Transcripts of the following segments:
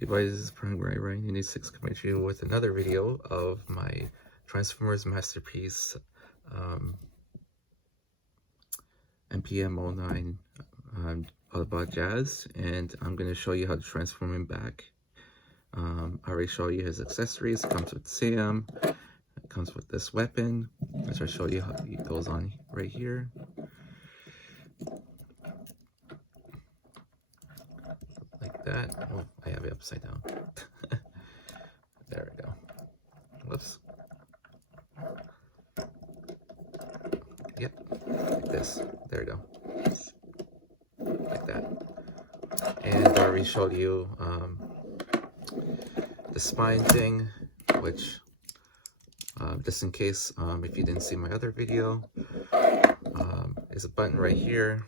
Hey guys, this is Ryan, Unit 6 coming to you with another video of my Transformers Masterpiece MPM-09 Autobot Jazz, and I'm going to show you how to transform him back. I already showed you his accessories. It comes with Sam, it comes with this weapon, which I showed you how it goes on right here. Like that. Oh, I have it upside down. There we go. Whoops. Yep, like this. There we go. Like that. And I already showed you the spine thing, which just in case if you didn't see my other video, there's a button right here.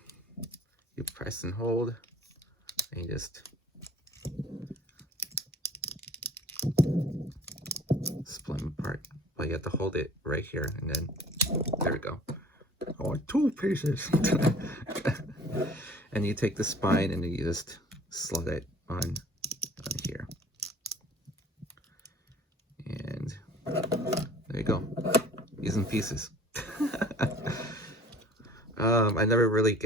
You press and hold, and you just split them apart. But you have to hold it right here, and then there we go. Oh, 2 pieces. And you take the spine and you just slot it on here. And there you go. Using pieces. I never really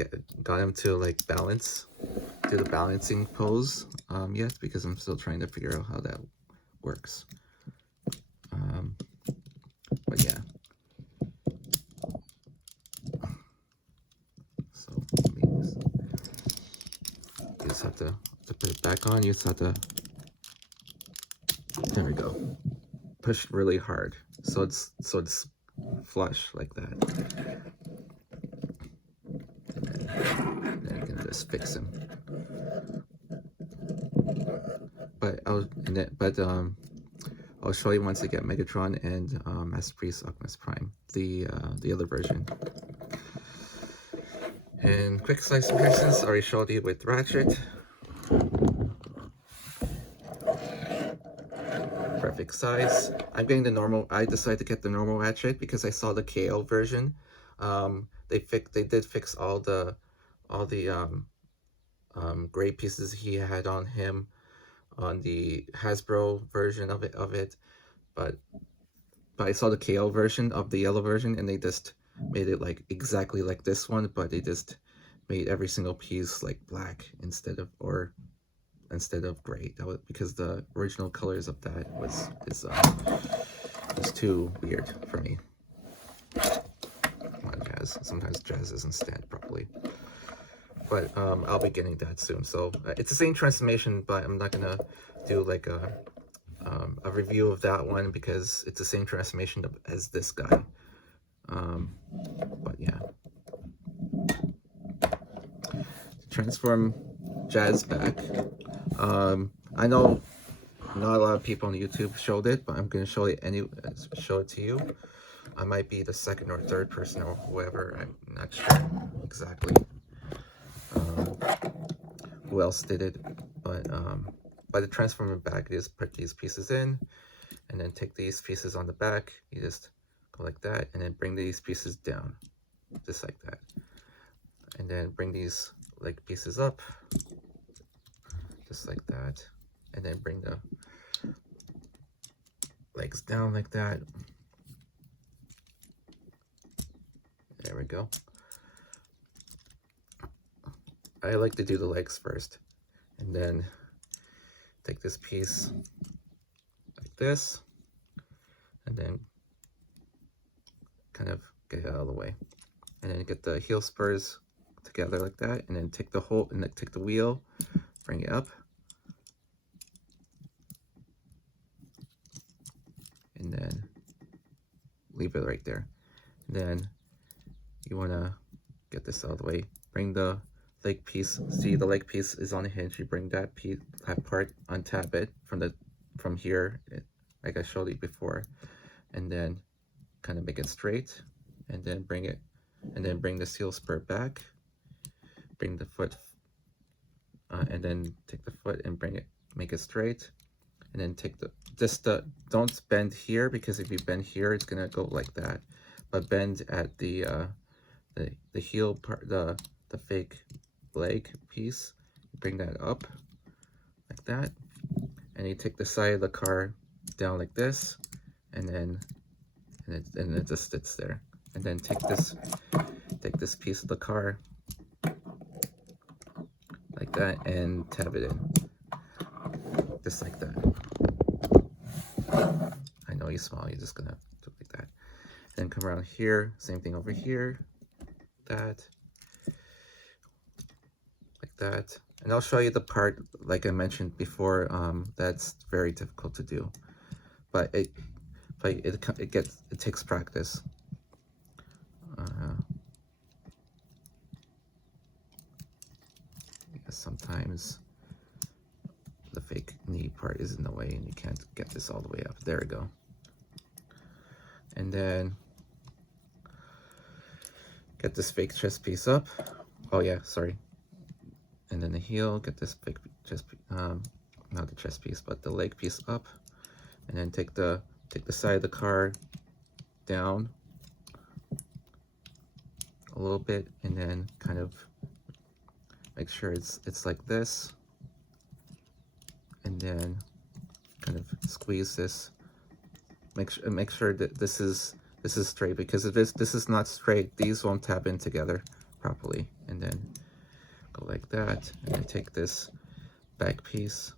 got him to like do the balancing pose yet, because I'm still trying to figure out how that works. But yeah. So you just have to put it back on. You just have to, there we go. Push really hard, so it's flush like that. And then you can just fix him. But I'll show you once I get Megatron and Masterpiece Optimus Prime, the other version. And quick size comparisons, I already showed you with Ratchet. Perfect size. I'm getting the normal. I decided to get the normal Ratchet because I saw the KO version. They did fix all the gray pieces he had on him on the Hasbro version of it, but I saw the KO version of the yellow version, and they just made it like exactly like this one, but they just made every single piece like black instead of gray. That was because the original colors of that was too weird for me. Come on, Jazz. Sometimes Jazz doesn't stand properly. But I'll be getting that soon. So it's the same transformation, but I'm not gonna do like a review of that one because it's the same transformation as this guy. But yeah, to transform Jazz back. I know not a lot of people on YouTube showed it, but I'm gonna show it to you. I might be the second or third person or whoever. I'm not sure exactly who else did it, but by the transformer back, you just put these pieces in, and then take these pieces on the back. You just go like that, and then bring these pieces down, just like that, and then bring these leg pieces up, just like that, and then bring the legs down like that. There we go. I like to do the legs first, and then take this piece like this, and then kind of get it out of the way, and then get the heel spurs together like that, and then take the whole, and then take the wheel, bring it up, and then leave it right there. And then you want to get this out of the way, bring the leg piece. See, the leg piece is on a hinge. You bring that piece, that part, untap it from here, like I showed you before, and then kind of make it straight, and then bring it, and then bring the seal spur back, bring the foot, and then take the foot and bring it, make it straight, and then take don't bend here, because if you bend here, it's gonna go like that, but bend at the heel part, the fake leg piece, bring that up like that, and you take the side of the car down like this, and then it just sits there. And then take this piece of the car like that and tab it in, just like that. I know you small, you're just gonna do it like that. Then come around here, same thing over here, that, like that. And I'll show you the part, like I mentioned before, that's very difficult to do, but it takes practice. Sometimes the fake knee part is in the way and you can't get this all the way up. There we go. And then get this fake chest piece up. Oh yeah, sorry. And then the heel, get this fake chest, not the chest piece, but the leg piece up. And then take the side of the car down a little bit, and then kind of make sure it's like this, and then kind of squeeze this. Make sure that this is straight, because if this is not straight, these won't tab in together properly. And then go like that, and then take this back piece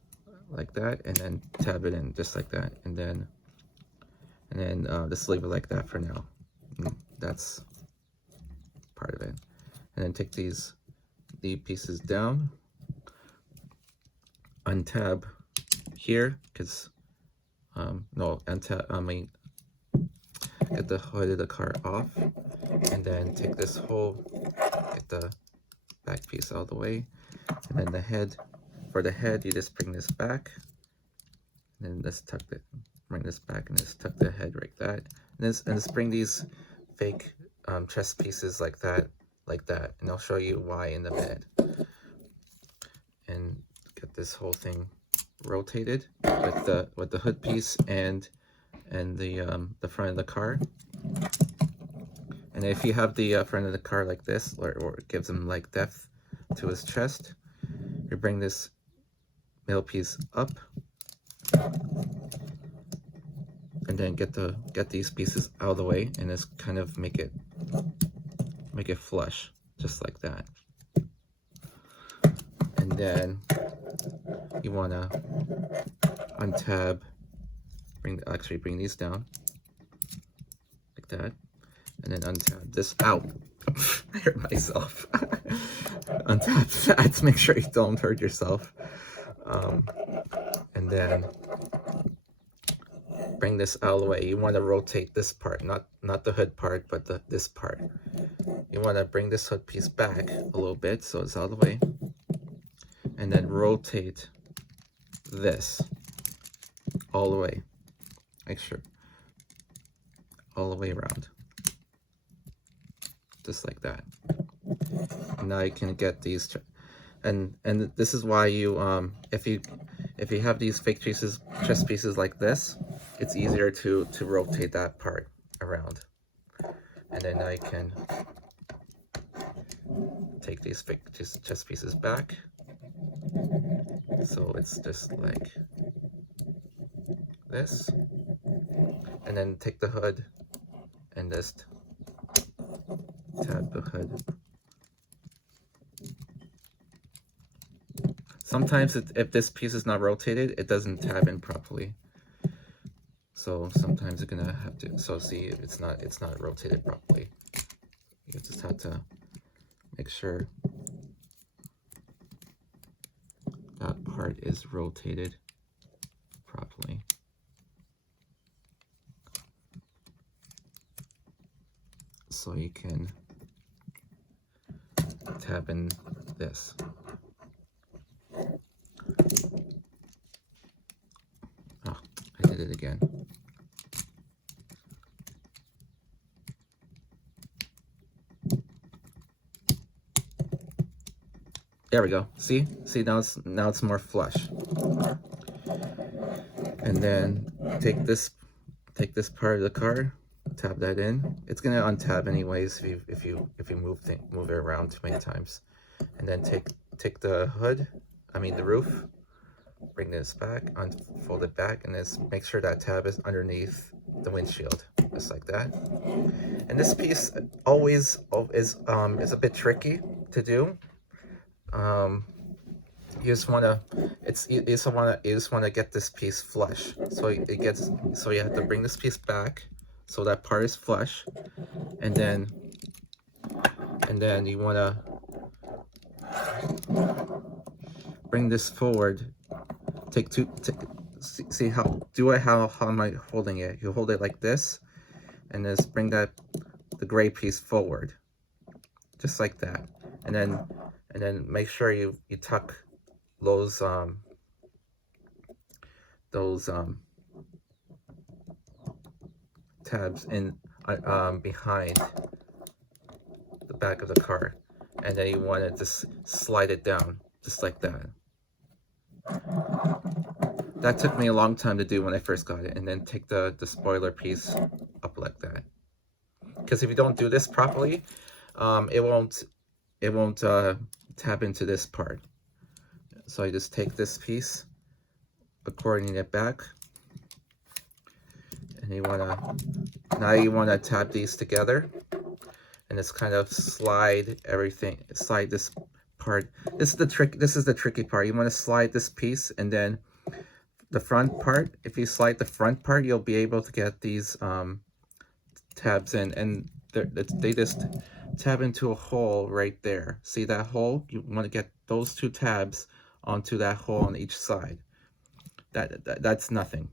like that, and then tab it in just like that, and then just leave it like that for now. That's part of it. And then take the pieces down, untab here, because no, untab, I mean, get the hood of the car off, and then take this whole, get the back piece all the way, and then the head, for the head, you just bring this back, and then just tuck it, bring this back, and just tuck the head like that, and just bring these fake chest pieces like that, and I'll show you why in a minute. And get this whole thing rotated with the hood piece and the front of the car. And if you have the front of the car like this, or it gives him like depth to his chest, you bring this middle piece up, and then get these pieces out of the way, and just kind of make it flush, just like that. And then you want to untab, bring these down like that, and then untab this out. I hurt myself. Untap that, make sure you don't hurt yourself. And then bring this out of the way. You want to rotate this part, not the hood part, but this part. You want to bring this hood piece back a little bit so it's out of the way, and then rotate this all the way. Make sure all the way around, just like that. And now you can get these, and this is why you if you have these fake chest pieces like this, it's easier to rotate that part around. And then I can take these fake chest pieces back, so it's just like this, and then take the hood and just tab the hood. Sometimes if this piece is not rotated, it doesn't tab in properly. So sometimes you're gonna have to. So see, it's not rotated properly. You just have to make sure that part is rotated properly. So you can tab in this. Oh, I did it again. There we go. See now it's more flush. And then take this part of the car, tab that in. It's gonna untab anyways if you move it around too many times. And then take the hood, I mean the roof, bring this back, unfold it back, and just make sure that tab is underneath the windshield, just like that. And this piece always is a bit tricky to do. You just wanna, you just wanna get this piece flush. So you have to bring this piece back, so that part is flush, and then you wanna bring this forward. See how am I holding it? You hold it like this, and just bring the gray piece forward, just like that, and then make sure you tuck those tabs in behind the back of the car, and then you want to just slide it down just like that. That took me a long time to do when I first got it, and then take the spoiler piece up like that, because if you don't do this properly, it won't tab into this part. So I just take this piece, coordinate it back, and now you wanna tab these together, and just kind of slide this part. This is the tricky part. You wanna slide this piece, and then the front part. If you slide the front part, you'll be able to get these tabs in, and they just tab into a hole right there. See that hole? You want to get those two tabs onto that hole on each side. That's nothing.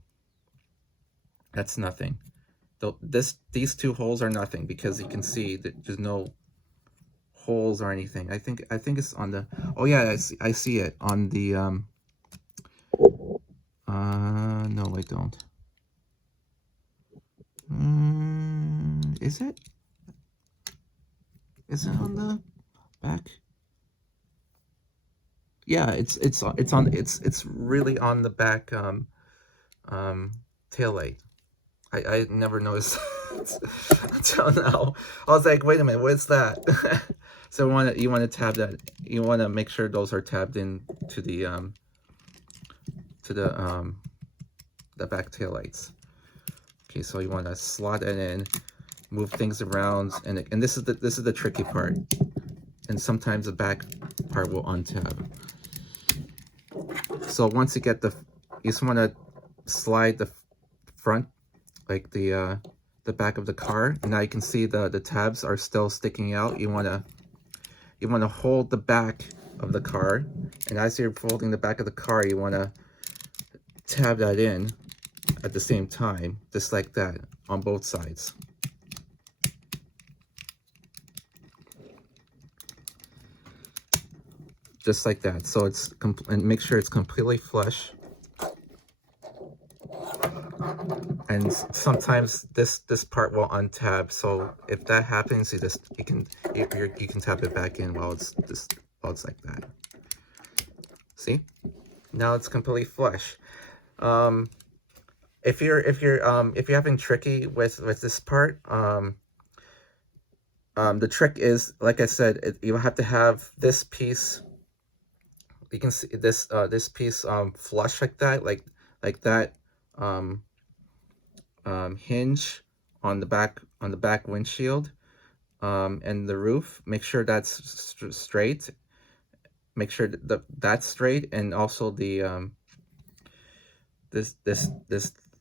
That's nothing. These two holes are nothing, because you can see that there's no holes or anything. I think it's on the, oh yeah, I see it on the no, I don't. Is it on the back? Yeah, it's really on the back tail light. I never noticed until now. I was like, wait a minute, what's that? So you want to tab that. You want to make sure those are tabbed in to the back tail lights. Okay, so you want to slot it in, move things around, and this is the tricky part. And sometimes the back part will untab. So once you get you just want to slide the front, like the back of the car, and now you can see the tabs are still sticking out. You want to hold the back of the car, and as you're folding the back of the car, you want to tab that in at the same time, just like that, on both sides. Just like that. So and make sure it's completely flush. And sometimes this part will untab. So if that happens, you can tap it back in while it's like that. See? Now it's completely flush. If you're having tricky with this part, the trick is, like I said, you have to have this piece. You can see this piece flush like that, like that hinge on the back windshield, and the roof. Make sure that's straight. Make sure that's straight, and also the this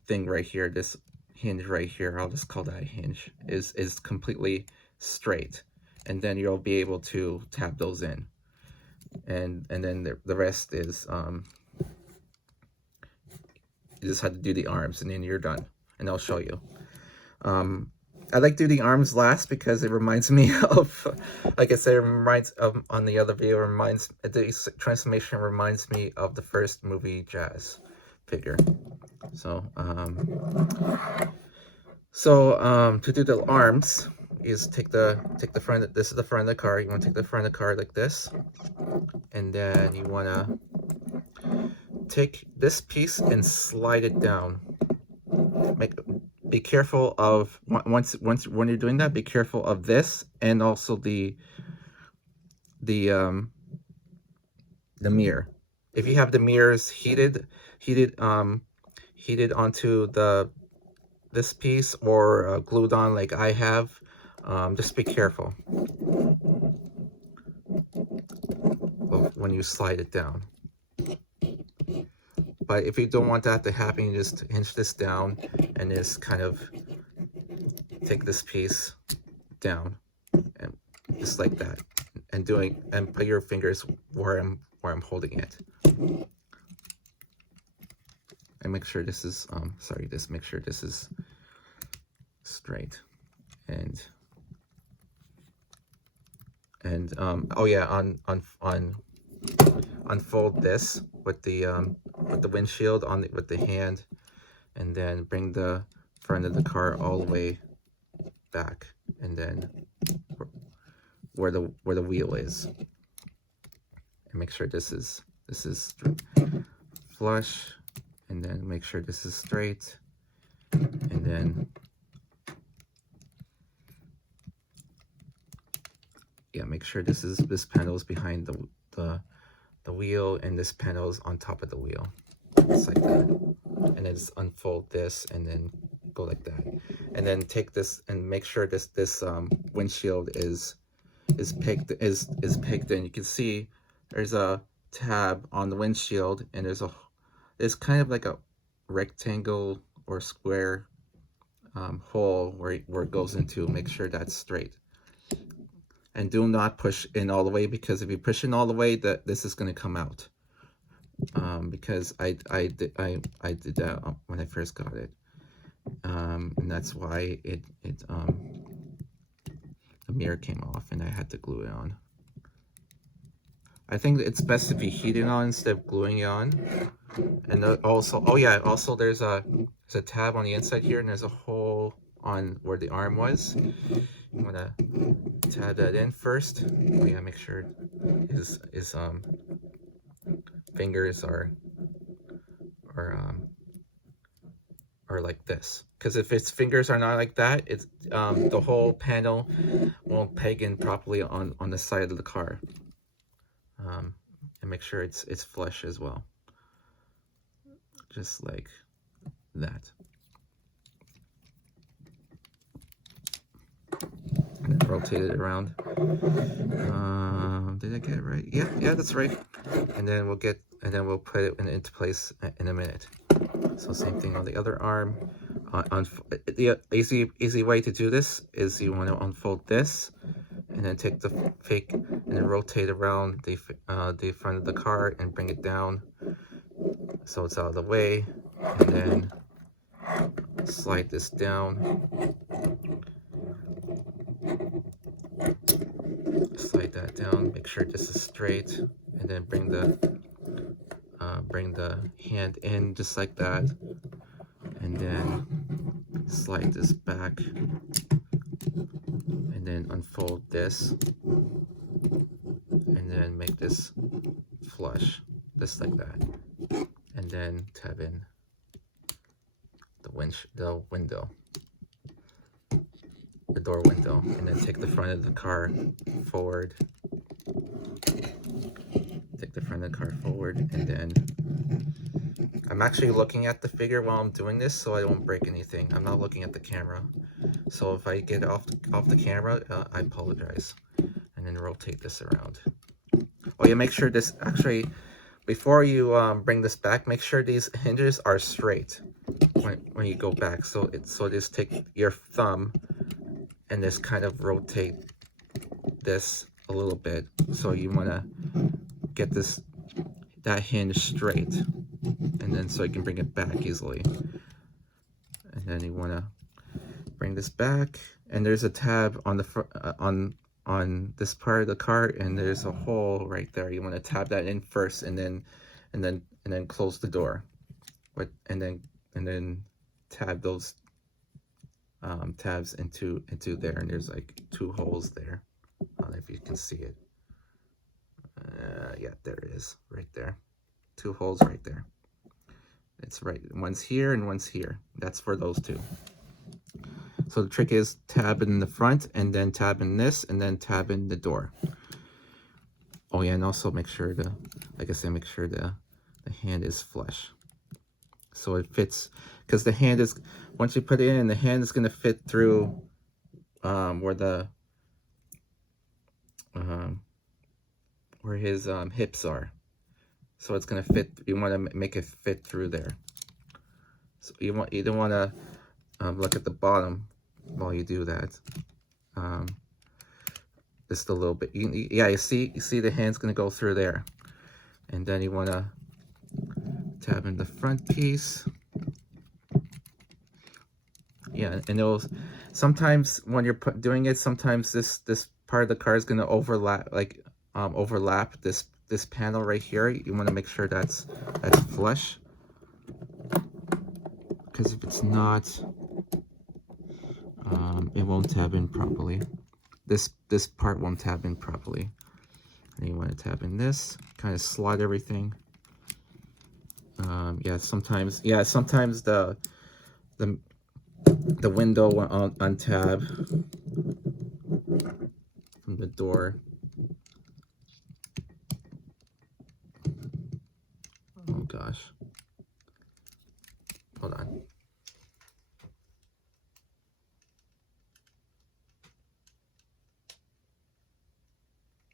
thing right here, this hinge right here, I'll just call that a hinge, is completely straight, and then you'll be able to tap those in, and then the rest is you just have to do the arms, and then you're done, and I'll show you. I like to do the arms last because it reminds me of, like I said, on the other video, the transformation reminds me of the first movie Jazz figure. So to do the arms, is take the front. This is the front of the car. You want to take the front of the car like this, and then you want to take this piece and slide it down. Be careful of when you're doing that. Be careful of this, and also the mirror. if you have the mirrors heated onto this piece, or glued on like I have, just be careful when you slide it down. But if you don't want that to happen, you just hinge this down and just kind of take this piece down, and just like that, and put your fingers where I'm holding it, and make sure this is make sure this is straight, and oh yeah, unfold this with the windshield with the hand, and then bring the front of the car all the way back, and then where the wheel is, and make sure this is flush, and then make sure this is straight, and then yeah, make sure this panel is behind the wheel, and this panel is on top of the wheel, just like that, and then just unfold this, and then go like that, and then take this and make sure this windshield is pegged in. You can see there's a tab on the windshield, and there's kind of like a rectangle or square hole where it goes into. Make sure that's straight, and do not push in all the way, because if you push in all the way, this is going to come out, because I did that when I first got it, and that's why the mirror came off, and I had to glue it on. I think it's best if you heat it on instead of gluing it on. And also, oh yeah, also there's a tab on the inside here, and there's a hole on where the arm was. You want to tab that in first. Oh yeah, make sure his fingers are like this, because if its fingers are not like that, it's the whole panel won't peg in properly on the side of the car. And make sure it's flush as well, just like that. And then rotate it around. Did I get it right? Yeah, that's right. And then we'll put it into place in a minute. So same thing on the other arm. The easy way to do this is you want to unfold this, and then take the fake and then rotate around the front of the car and bring it down so it's out of the way, and then slide this down, slide that down, make sure this is straight, and then bring the hand in just like that, and then slide this back, and then unfold this, and then make this flush, just like that, and then tab in the window, the door window, and then take the front of the car forward, and then I'm actually looking at the figure while I'm doing this, so I don't break anything. I'm not looking at the camera, so if I get off the camera, I apologize. And then rotate this around. Oh yeah, make sure this actually, before you bring this back, make sure these hinges are straight when you go back. So just take your thumb and just kind of rotate this a little bit. So you want to get that hinge straight, and then so you can bring it back easily. And then you want to bring this back, and there's a tab on the on this part of the car, and there's a hole right there. You want to tab that in first, and then close the door, and then tab those tabs into there, and there's like 2 holes there. I don't know if you can see it. Yeah, there it is, right there. 2 holes right there. It's right. One's here and one's here. That's for those 2. So the trick is tab in the front, and then tab in this, and then tab in the door. Oh yeah, and also make sure the, like I said, make sure the hand is flush. So it fits, because the hand is, once you put it in, the hand is going to fit through where the, where his hips are. So it's going to fit, you want to make it fit through there. So you don't want to look at the bottom while you do that. Just a little bit. Yeah, you see the hand's going to go through there. And then you want to tab in the front piece. Yeah, and it'll, sometimes when you're doing it, sometimes this part of the car is going to overlap, like overlap this panel right here. You want to make sure that's flush, because if it's not, it won't tab in properly. This part won't tab in properly. And you want to tab in this, kind of slide everything. Yeah, sometimes the window will untab from the door. Oh gosh. Hold on.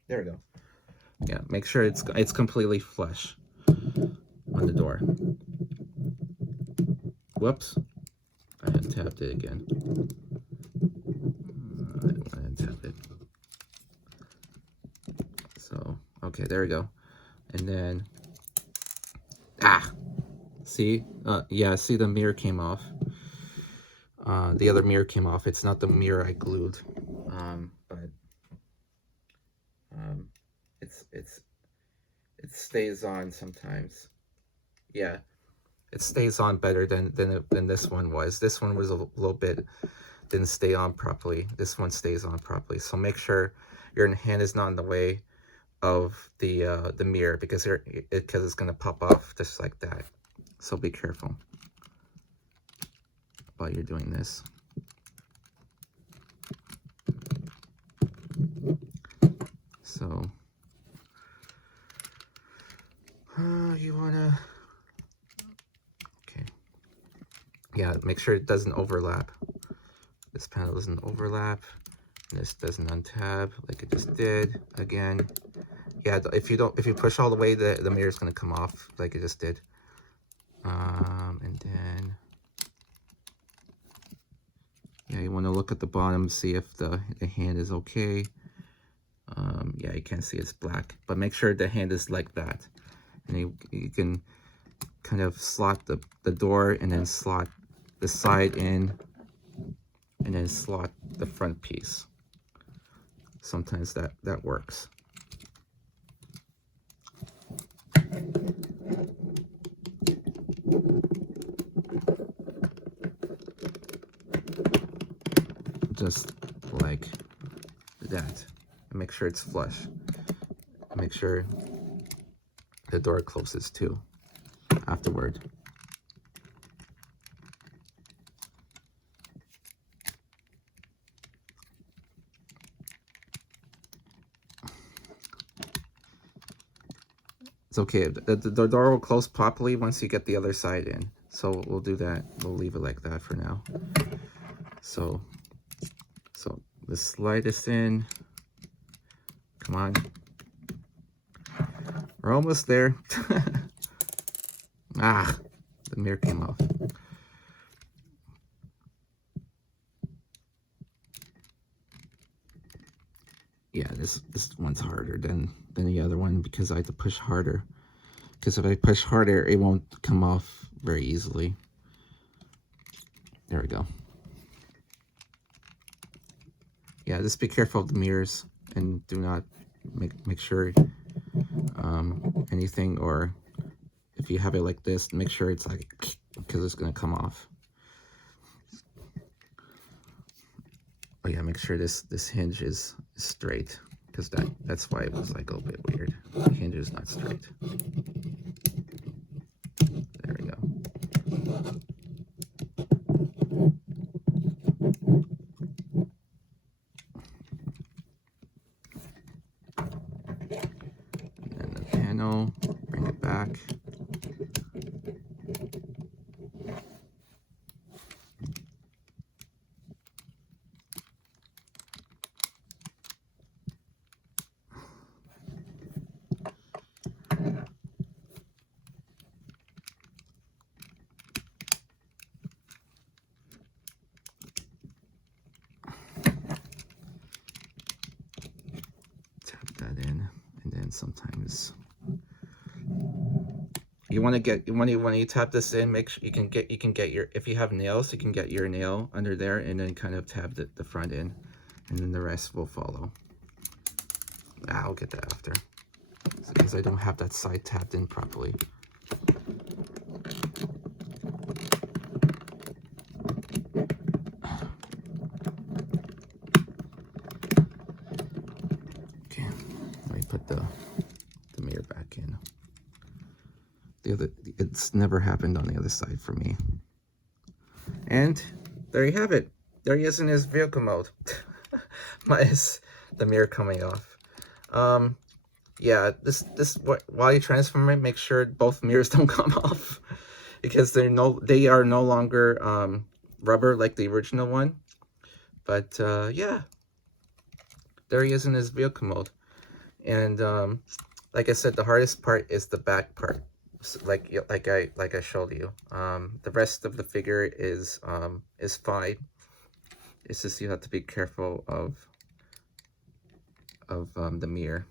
There we go. Yeah, make sure it's completely flush on the door. Whoops. I untapped it again. I don't want to untap it. So, okay, there we go. And then, see? Yeah, see, the mirror came off. The other mirror came off. It's not the mirror I glued. But it stays on sometimes. Yeah, it stays on better than this one was. This one was a little bit, didn't stay on properly. This one stays on properly. So make sure your hand is not in the way of the mirror, because it's gonna pop off just like that. So be careful while you're doing this. So you wanna, okay, yeah, make sure it doesn't overlap. This panel doesn't overlap. This doesn't untab like it just did. Again, yeah, if you push all the way, the mirror's gonna come off like it just did. And then, yeah, you want to look at the bottom, see if the hand is okay. Yeah, you can't see it's black, but make sure the hand is like that. And you can kind of slot the door, and then slot the side in, and then slot the front piece. Sometimes that works. Just like that. And make sure it's flush. Make sure the door closes too afterward. It's okay. The door will close properly once you get the other side in. So we'll do that. We'll leave it like that for now. So let's slide this in. Come on. We're almost there. The mirror came off. Yeah, this one's harder than the other one, because I have to push harder. Because if I push harder, it won't come off very easily. There we go. Yeah, just be careful of the mirrors, and do not make sure anything, or if you have it like this, make sure it's like, because it's gonna come off. Oh yeah, make sure this hinge is straight, because that's why it was like a little bit weird. The hinge is not straight. There we go. sometimes you want to get when you tap this in, make sure you can get your, if you have nails, you can get your nail under there and then kind of tap the front in, and then the rest will follow. I'll get that after, because I don't have that side tapped in properly. Okay, let me put the mirror back in. It's never happened on the other side for me. And there you have it. There he is in his vehicle mode. Minus the mirror coming off. Yeah, while you transform it, make sure both mirrors don't come off, because they are no longer rubber like the original one. But yeah, there he is in his vehicle mode. And like I said, the hardest part is the back part. Like I showed you. The rest of the figure is fine. It's just you have to be careful of the mirror.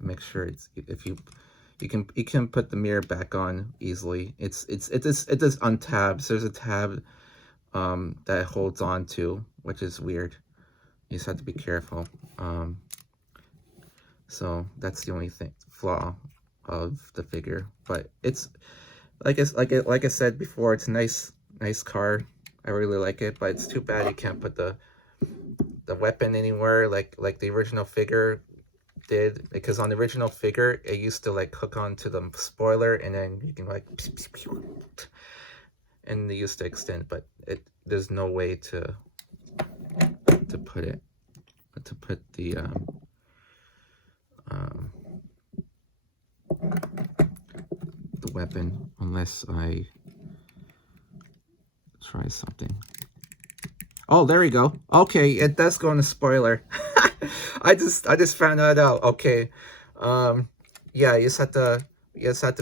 Make sure it's, if you can put the mirror back on easily. It does untabs. There's a tab that it holds on to, which is weird. You just have to be careful. So that's the only flaw of the figure, but it's like I said before, it's a nice car. I really like it, but it's too bad you can't put the weapon anywhere like the original figure did, because on the original figure it used to like hook onto the spoiler, and then you can like and they used to extend, but there's no way to put the weapon unless I try something. Oh, there we go. Okay, it does go in the spoiler. I just found that out. Okay, yeah, you just have to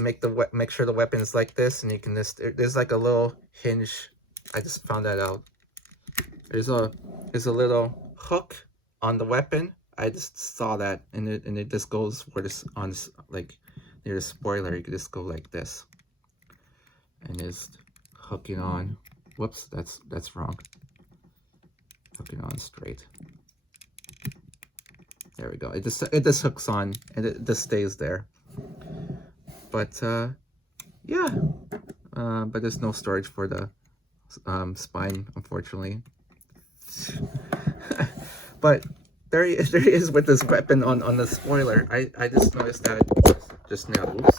make sure the weapon's like this, and you can there's like a little hinge. I just found that out. There's a little hook on the weapon. I just saw that, and it just goes where this on this, like near the spoiler. You can just go like this, and just hook it on. Whoops, that's wrong. Hook it on straight. There we go. It just hooks on, and it just stays there. But yeah, but there's no storage for the spine, unfortunately. But there he is with this weapon on the spoiler. I just noticed that just now. Oops.